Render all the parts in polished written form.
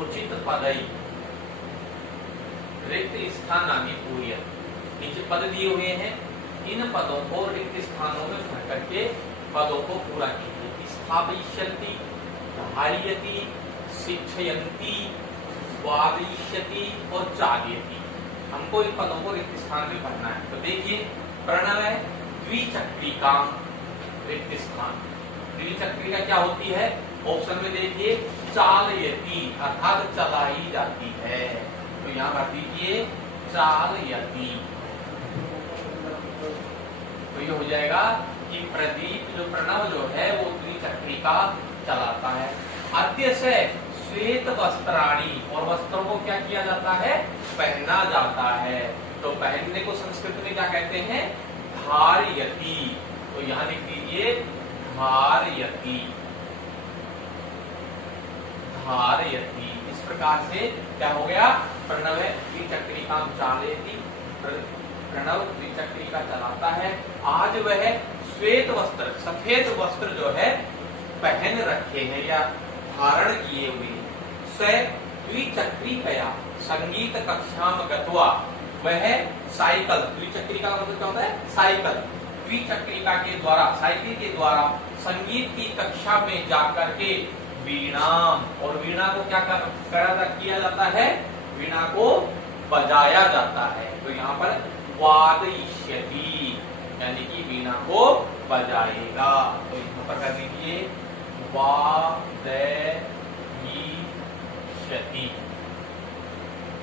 उचित पदई रिक्त स्थान नामी पूर्य। नीचे पद दिए हुए हैं, इन पदों को रिक्त स्थानों में भर करके पदों को पूरा कीजिए। स्थापयिष्यन्ति, धारयति, शिक्षयन्ति, वादयिष्यति और चालयति। हमको इन पदों को रिक्त स्थान में भरना है। तो देखिए प्रणव है द्विचक्रिका रिक्त स्थान। द्विचक्रिका क्या होती है? ऑप्शन में देखिए चालयति अर्थात चलाई जाती है। तो यहाँ भर दीजिए चालयति। तो ये हो जाएगा कि प्रदीप जो प्रणव जो है वो द्विचक्रिका चलाता है। अद्य से श्वेत वस्त्राणी, और वस्त्रों को क्या किया जाता है? पहना जाता है। तो पहनने को संस्कृत में क्या कहते हैं? धारयति। तो यहाँ लिख दीजिए धारयति, धारयति। इस प्रकार से क्या हो गया? प्रणव द्विचक्रिका चालयति, प्रणव द्विचक्रिका चलाता है। आज वह श्वेत वस्त्र, सफेद वस्त्र जो है पहन रखे हैं या धारण किए हुए हैं। स द्विचक्रिकया संगीत कक्षाम गत्वा, वह साइकिल, द्विचक्रिका मतलब क्या होता है? साइकिल। द्विचक्रिका के द्वारा, साइकिल के द्वारा संगीत की कक्षा में जाकर के वीणा, और वीणा को क्या किया जाता है? वीणा को बजाया जाता है। तो यहाँ पर वादयिष्यति यानी कि वीणा को बजाएगा। तो यहाँ पर कर दीजिए वादयिष्यति,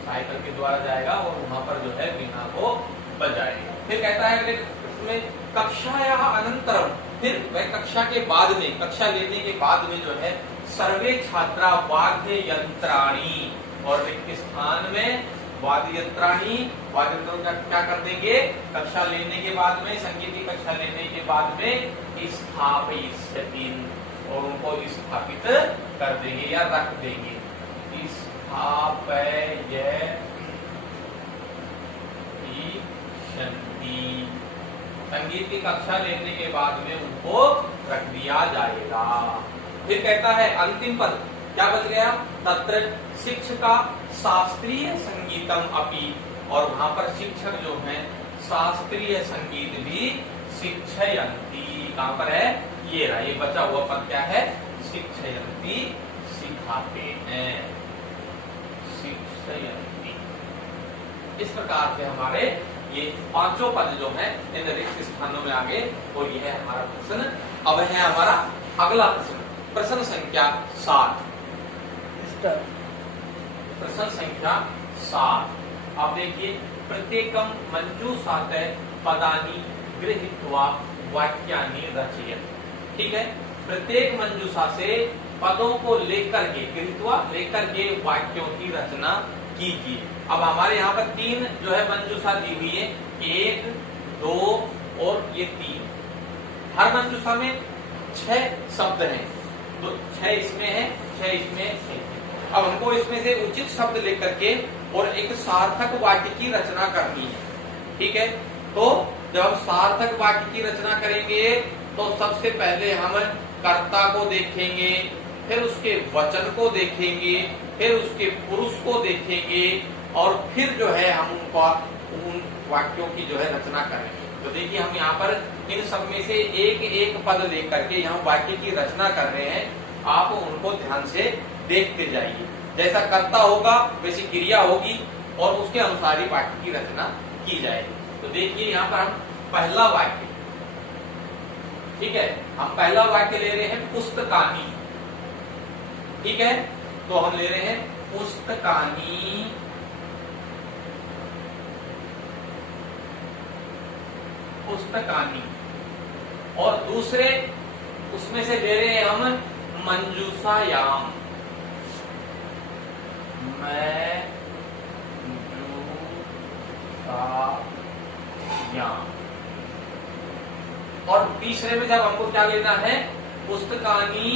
साइकिल के द्वारा जाएगा और वहां पर जो है वीणा को बजाएगा। फिर कहता है इसमें कक्षाया अनंतरम, फिर वह कक्षा के बाद में, कक्षा लेने के बाद में जो है सर्वे छात्रा वाद्य यंत्राणी, और रिक्त स्थान में वाद्य यंत्राणी, वाद्य यंत्रों का क्या कर देंगे? कक्षा लेने के बाद में, संगीत की कक्षा लेने के बाद में स्थापयिष्यति, और उनको स्थापित कर देंगे या रख देंगे। संगीत की कक्षा लेने के बाद में उनको रख दिया जाएगा। फिर कहता है अंतिम पद क्या बच गया? तत्र शिक्षका शास्त्रीय संगीतम अपि, और वहां पर शिक्षक जो हैं शास्त्रीय संगीत भी शिक्षयन्ति। कहां पर है? ये रहा, ये बचा हुआ पद क्या है? शिक्षयन्ति, सिखाते हैं, शिक्षयन्ति। इस प्रकार से हमारे ये पांचों पद जो हैं इन रिक्त स्थानों में आगे, और ये है हमारा प्रश्न। अब है हमारा अगला प्रश्न, प्रश्न संख्या 7। प्रश्न संख्या 7। अब देखिए प्रत्येकम मंजूषात पदानि गृहीत्वा वाक्यानि रचयत। ठीक है, प्रत्येक मंजूषा से पदों को लेकर के, गृहीत्वा लेकर के वाक्यों की रचना कीजिए। अब हमारे यहाँ पर 3 जो है मंजूषा दी हुई है, 1, 2 और ये 3। हर मंजूषा में 6 शब्द हैं, तो 6 इसमें है, 6 इसमें है। अब हमको इसमें से उचित शब्द लेकर के और एक सार्थक वाक्य की रचना करनी है। ठीक है, तो जब हम सार्थक वाक्य की रचना करेंगे तो सबसे पहले हम कर्ता को देखेंगे, फिर उसके वचन को देखेंगे, फिर उसके पुरुष को देखेंगे, और फिर जो है हम उन वाक्यों की जो है रचना करेंगे। तो देखिए हम यहाँ पर इन सब में से एक एक पद लेकर के यहाँ वाक्य की रचना कर रहे हैं। आप उनको ध्यान से देखते जाइए, जैसा कर्ता होगा वैसी क्रिया होगी और उसके अनुसार ही वाक्य की रचना की जाएगी। तो देखिए यहाँ पर हम पहला वाक्य, ठीक है, हम पहला वाक्य ले रहे हैं पुस्तकानी। ठीक है, तो हम ले रहे हैं पुस्तकानी, पुस्तकानी, और दूसरे उसमें से ले रहे हैं हम मंजूषायाम, और तीसरे में जब हमको क्या लेना है, पुस्तकानी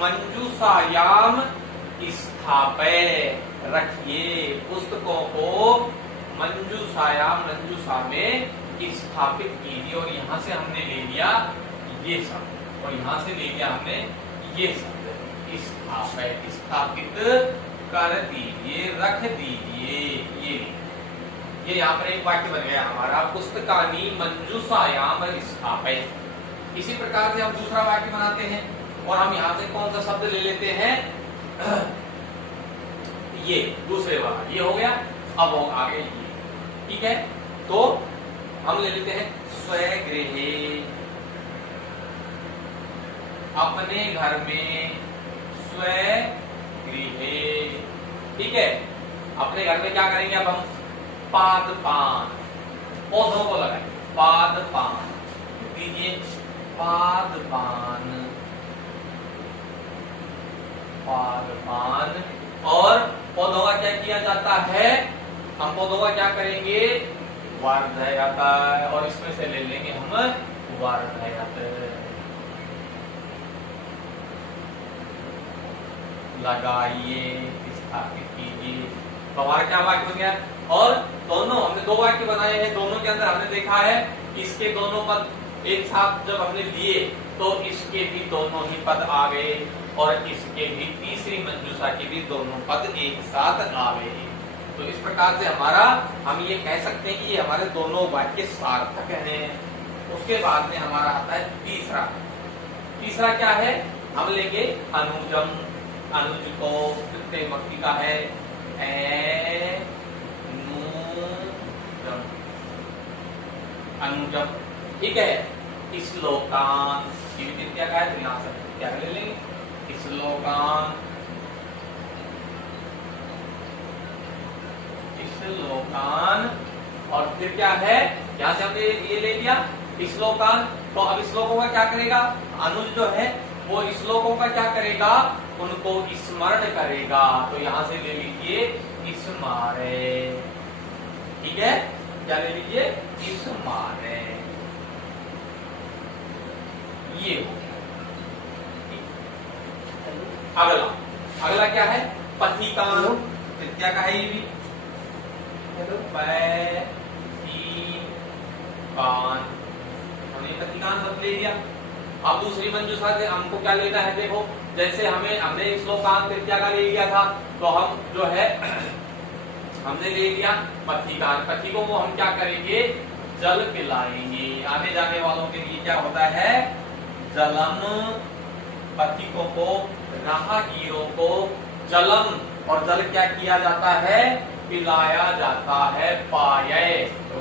मंजूषायाम स्थापय, रखिए, पुस्तकों को मंजूषायाम, मंजूषा में स्थापित कीजिए। और यहाँ से हमने ले लिया ये शब्द, और यहाँ से ले लिया हमने ये शब्द स्थापय, स्थापित कर दीजिए, रख दीजिए। ये यहाँ पर एक वाक्य बन गया हमारा, पुस्तकानि मंजूषायाम स्थापयत्। इसी प्रकार से हम दूसरा वाक्य बनाते हैं और हम यहाँ से कौन सा शब्द ले लेते हैं, ये दूसरे वाला, ये हो गया। अब हो आगे ये, ठीक है। तो हम ले लेते हैं स्वगृहे, अपने घर में, स्वगृहे, ठीक है। अपने घर में क्या करेंगे अब हम, पादपान, पौधों को लगाएंगे, पादपान दीजिए, पादपान, पादपान। और पौधों का क्या किया जाता है, हम पौधों का क्या करेंगे, वर्धयत, और इसमें से ले लेंगे हम वर्धयत, लगाइए, स्थापित कीजिए। तो हमारा क्या वाक्य बन गया। और दोनों हमने दो वाक्य बनाए हैं, दोनों के अंदर हमने देखा है इसके दोनों पद एक साथ जब हमने लिए तो इसके भी दोनों ही पद आ गए और इसके भी तीसरी मंजूषा के भी दोनों पद एक साथ आ गए। तो इस प्रकार से हमारा हम ये कह सकते हैं कि ये हमारे दोनों वाक्य सार्थक हैं। उसके बाद में हमारा आता है तीसरा। तीसरा क्या है, हम लेंगे अनुजम, अनुज को प्रत्यय विभक्ति का है, अनुजम, ठीक है। श्लोकान, क्या है, तो यहाँ से क्या ले लेंगे, श्लोकान, श्लोकान। और फिर क्या है, यहाँ से हमने ये ले लिया श्लोकान। तो अब श्लोकों का क्या करेगा, अनुज जो है वो श्लोकों का क्या करेगा, उनको स्मरण करेगा। तो यहाँ से ले लीजिए स्मारे, ठीक है। क्या ले लीजिए, स्मारे, ये हो गया। अगला, अगला क्या है, पथिकान, क्या का है ये भी, हमने पथिकान शब्द ले लिया। अब दूसरी मंजूषा से हमको क्या लेना है, देखो जैसे हमने श्लोकान तृतीया का ले लिया था, तो हम जो है हमने ले लिया पथिकान। पथिकों को हम क्या करेंगे, जल पिलाएंगे। आने जाने वालों के लिए क्या होता है, जलम, पथिकों को, राहगीरों को जलम, और जल क्या किया जाता है, पिलाया जाता है, पाये, तो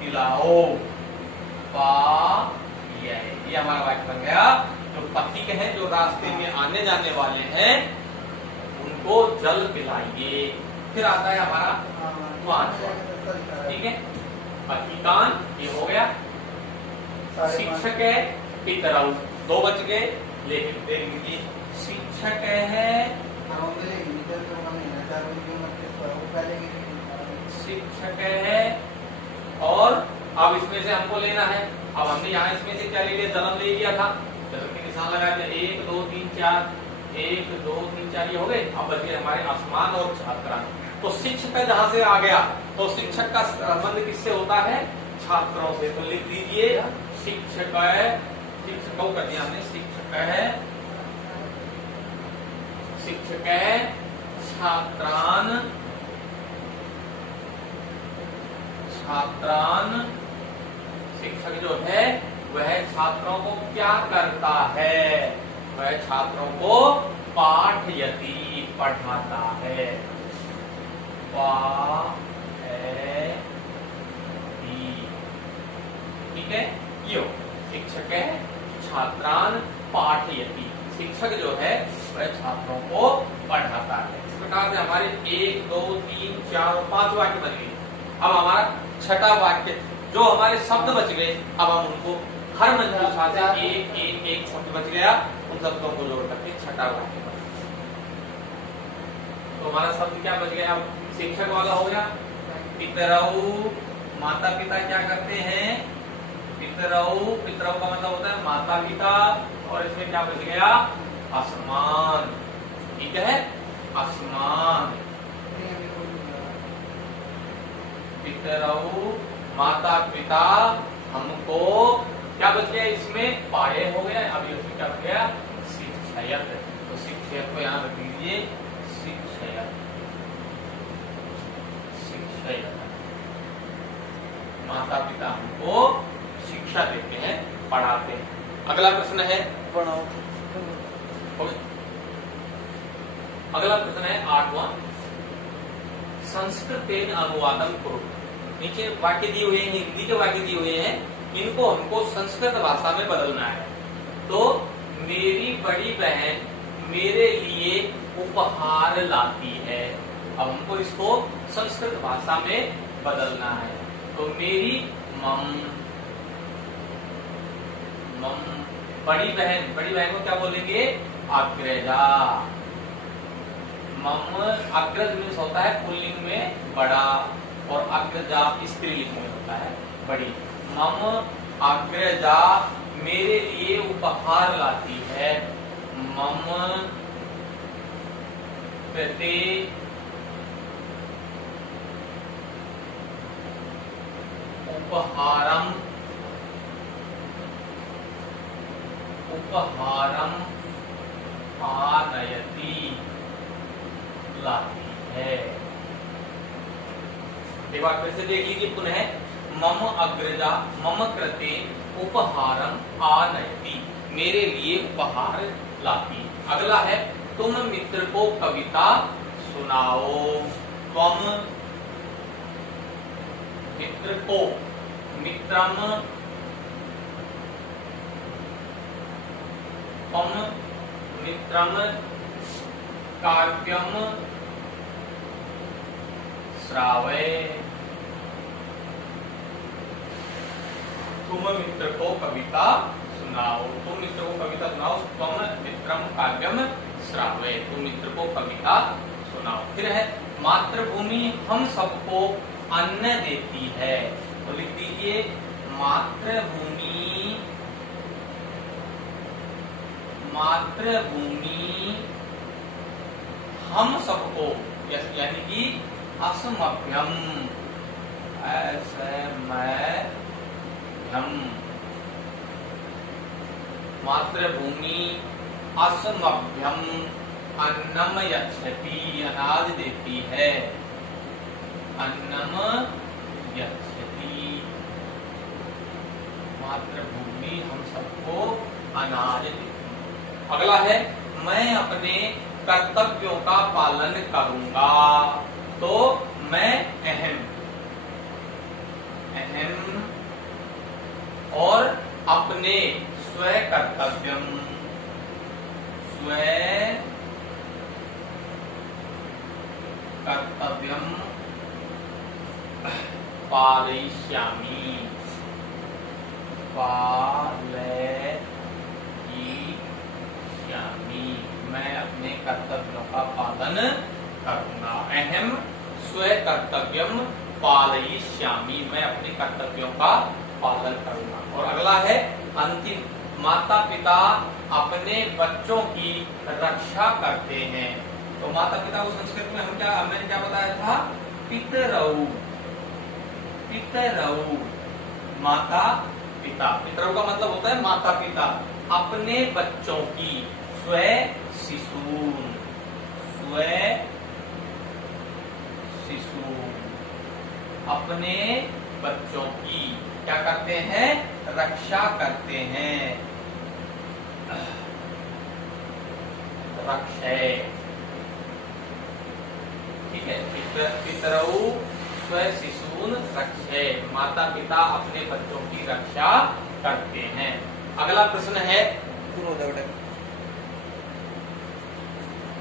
पिलाओ, पाये। ये हमारा वाक्य बन गया। जो पथिक हैं, जो रास्ते में आने जाने वाले हैं, उनको जल पिलाइए। फिर आता है हमारा पांचवा, ठीक है, पथिकान, ये हो गया। शिक्षक है, पितरऊ, दो बच गए, लेकिन देख लीजिए शिक्षक है, शिक्षक है। और अब इसमें से हमको लेना है, अब हमने यहाँ इसमें से क्या ले लिया, जन्म ले लिया था, जन्म के निशान लगा दिया, 1 2 3 4, 1 2 3 4, ये हो गए। अब बचे हमारे आसमान और छात्रान। तो शिक्षक जहां से आ गया, तो शिक्षक का संबंध किससे होता है, छात्रों से। तो लिख दीजिए शिक्षक है, शिक्षकों कर दिया हमने, शिक्षक है, शिक्षक है, छात्रान, छात्रान। शिक्षक जो है वह छात्रों को क्या करता है, वह छात्रों को पाठयति, पढ़ाता है, ठीक है। यो शिक्षक है, छात्रान पाठयति, शिक्षक जो है वह छात्रों को पढ़ाता है। इस प्रकार से हमारे 1 2 3 4 और 5 वाक्य बन गए। अब हमारा छठा वाक्य, जो हमारे शब्द बच गए, अब हम उनको हर मंजूषा से एक एक एक शब्द बच गया, उन शब्दों को जोड़ करके छठा वाक्य बन। तो हमारा शब्द क्या बच गया, अब शिक्षक वाला हो गया, पितरऊ, माता पिता क्या करते हैं, पितरऊ, पितरऊ का मतलब होता है माता पिता, और इसमें क्या बच गया, आसमान, ठीक है, आसमान। पितरऊ, माता पिता, हमको क्या बच गया, इसमें पाए हो गया। अब ये क्या बच गया, शिक्षयत। तो शिक्षयत को यहाँ रख दीजिए, शिक्षयत। अगला प्रश्न है 8वां, संस्कृतेन अनुवादम करो। नीचे वाक्य दिए हुए हैं, हिंदी के वाक्य दिए हुए हैं, इनको हमको संस्कृत भाषा में बदलना है। तो मेरी बड़ी बहन मेरे लिए उपहार लाती है। अब हमको इसको संस्कृत भाषा में बदलना है। तो मेरी मम बड़ी बहन को क्या बोलेंगे? अग्रजा। मम अग्रज मीन्स होता है पुल्लिंग में बड़ा, और अग्रजा स्त्रीलिंग में होता है बड़ी। मम अग्रजा मेरे लिए उपहार लाती है। मम कृते उपहारम आनयति लाती है। एक बार फिर से देख लीजिए पुनः, मम अग्रजा मम कृते उपहारम आनयति, मेरे लिए उपहार लाती। अगला है, तुम मित्र को कविता सुनाओ। तुम मित्र को, मित्रम, तुम मित्रम काव्यम श्रावय। तुम मित्र को कविता सुनाओ। तुम मित्र को कविता सुनाओ। तुम मित्रम काव्यम श्रावय, तुम मित्र को कविता सुनाओ। फिर है, मातृभूमि हम सबको अन्न देती है। तो लिख दीजिए, मातृभूमि हम सबको, यानी कि असमभ्यम, मातृभूमि असमभ्यम अन्नम यच्छति, अनाज देती है। अन्नम यच्छति, मातृभूमि हम सबको अनाज देती है। अगला है, मैं अपने कर्तव्यों का पालन करूंगा। तो मैं अहम और अपने स्व कर्तव्यम पालयिष्यामि, मैं अपने कर्तव्यों का पालन करूंगा। अहम स्व कर्तव्यम पालयिष्यामि, मैं अपने कर्तव्यों का पालन करूंगा। और अगला है अंतिम, माता पिता अपने बच्चों की रक्षा करते हैं। तो माता पिता को संस्कृत में हमने क्या बताया था? पितरऊ। माता पिता, पितरऊ का मतलब होता है माता पिता। अपने बच्चों की, स्व शिशून, अपने बच्चों की क्या करते हैं? रक्षा करते हैं। रक्षय, ठीक है। पितरऊ स्व शिशून रक्षय, माता पिता अपने बच्चों की रक्षा करते हैं। अगला प्रश्न है,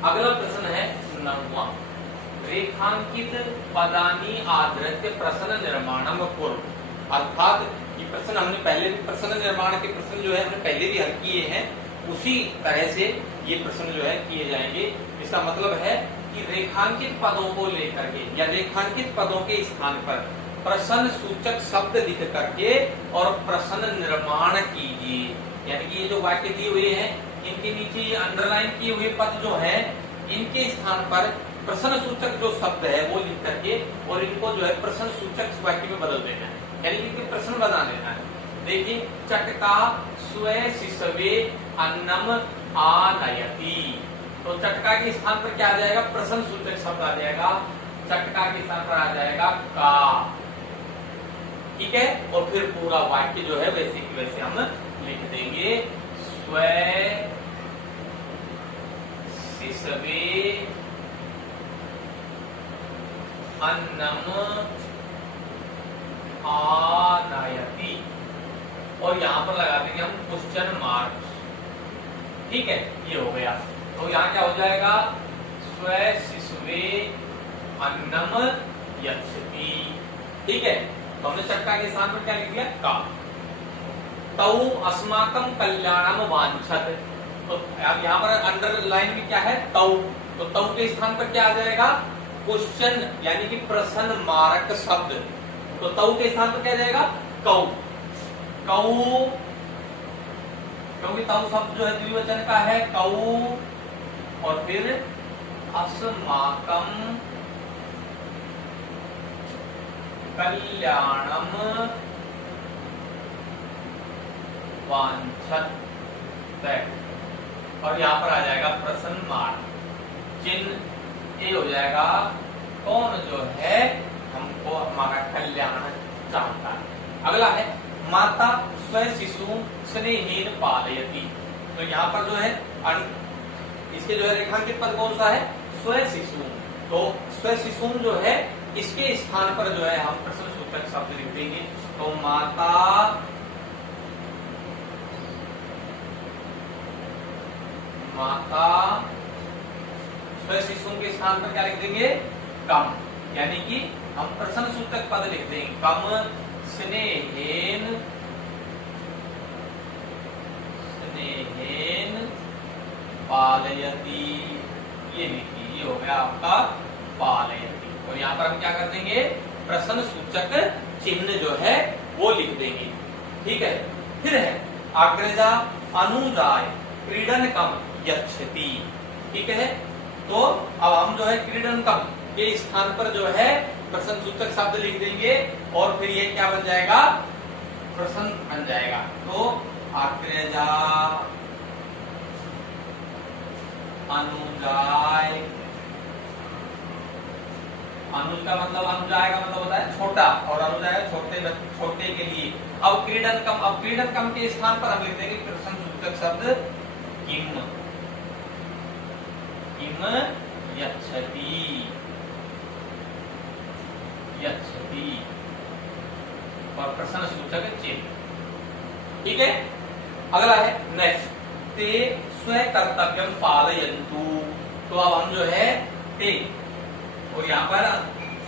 अगला प्रश्न है 9वां, रेखांकित पदानी आधृत्य प्रश्न निर्माणम कुरु। अर्थात ये प्रश्न हमने पहले भी, प्रश्न निर्माण के प्रश्न जो है हमने पहले भी हल किए हैं, उसी तरह से ये प्रश्न जो है किए जाएंगे। इसका मतलब है कि रेखांकित पदों को लेकर के या रेखांकित पदों के स्थान पर प्रश्न सूचक शब्द लिख करके और प्रश्न निर्माण कीजिए। यानी कि ये जो वाक्य दिए हुए हैं, इनके नीचे ये अंडरलाइन किए हुए पद जो है, इनके स्थान पर प्रश्न सूचक जो शब्द है वो लिख करके और इनको जो है प्रश्न सूचक वाक्य में बदल देना है, यानी कि प्रश्न बना देना है। देखिए, चटका स्व शिशवे अन्नम आनयति। तो चटका के स्थान पर क्या आ जाएगा? प्रश्न सूचक शब्द आ जाएगा। चटका के स्थान पर आ जाएगा का, ठीक है। और फिर पूरा वाक्य जो है वैसे की वैसे हम लिख देंगे। स्व शिशवे अन्नम आनयति, और यहां पर लगा देंगे हम क्वेश्चन मार्क। ठीक है, ये हो गया। तो यहाँ क्या हो जाएगा, स्व शिशुवे अन्नम यच्छति। ठीक है, तो हमने चक्का के स्थान पर क्या लिख दिया, का। तौ अस्माकं कल्याणम वांछत, तो अब यहाँ पर अंडरलाइन में क्या है, तौ, तो तौ के स्थान पर क्या आ जाएगा, क्वेश्चन यानी कि प्रश्न मारक शब्द। तो तौ के स्थान पर क्या जाएगा, कौ। कौ, क्योंकि तौ शब्द जो है द्विवचन का है, कौ, और फिर अस्माकं कल्याणम वांछत, और यहां पर आ जाएगा प्रश्न मार्क चिन्ह। ये हो जाएगा कौन जो है हमको हमारा कल्याण चाहता है। अगला है माता स्व शिशु स्नेहेन पालयति। तो यहाँ पर जो है इसके जो है रेखांकित पद कौन सा है, स्व शिशु। तो स्व शिशु जो है इसके स्थान पर जो है हम प्रश्न सूचक शब्द लिख देंगे। तो माता स्व शिशु के स्थान पर क्या लिख देंगे, कम, यानी कि हम प्रश्न सूचक पद लिख देंगे, कम स्नेहेन पालयति। ये लिखिए, ये हो गया आपका पालयति। और यहाँ पर हम क्या कर देंगे, प्रश्न सूचक चिन्ह जो है वो लिख देंगे। ठीक है, फिर है अग्रजा अनुजाय क्रीडन कम यच्छति। ठीक है, तो अब हम जो है क्रीडन कम के स्थान पर जो है प्रश्न सूचक शब्द लिख देंगे, और फिर ये क्या बन जाएगा, प्रश्न बन जाएगा। तो अग्रजा अनुजाय, अनुज का मतलब, अनुजाय का मतलब होता है छोटा, और अनुजाय छोटे के लिए। अब क्रीडन कम, अब क्रीडन कम के स्थान पर हम लिख देंगे प्रश्न सूचक शब्द किम, किम यच्छति, यच्छति, और प्रश्न सूचक चिन्ह। ठीक है, अगला है नेक्स्ट, ते स्व कर्तव्यम पालयन्तु। तो अब हम जो है ते, और यहाँ पर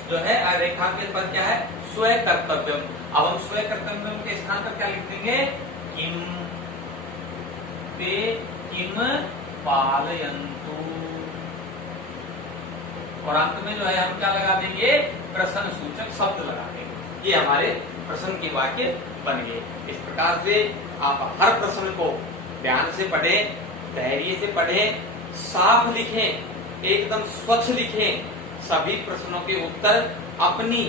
जो है रेखांकित पद क्या है, स्व कर्तव्यम। अब हम स्व कर्तव्यम के स्थान पर क्या लिख देंगे, किम, ते किम पालयन्तु, और अंत में जो है हम क्या लगा देंगे, प्रश्न सूचक शब्द लगा देंगे। ये हमारे प्रश्न के वाक्य बन गए। इस प्रकार से आप हर प्रश्न को ध्यान से पढ़ें, धैर्य से पढ़ें, साफ लिखें, एकदम स्वच्छ लिखें। सभी प्रश्नों के उत्तर अपनी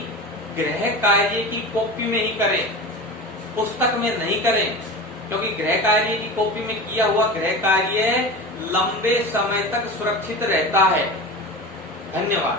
गृह कार्य की कॉपी में ही करें, पुस्तक में नहीं करें, क्योंकि गृह कार्य की कॉपी में किया हुआ गृह कार्य लंबे समय तक सुरक्षित रहता है। धन्यवाद।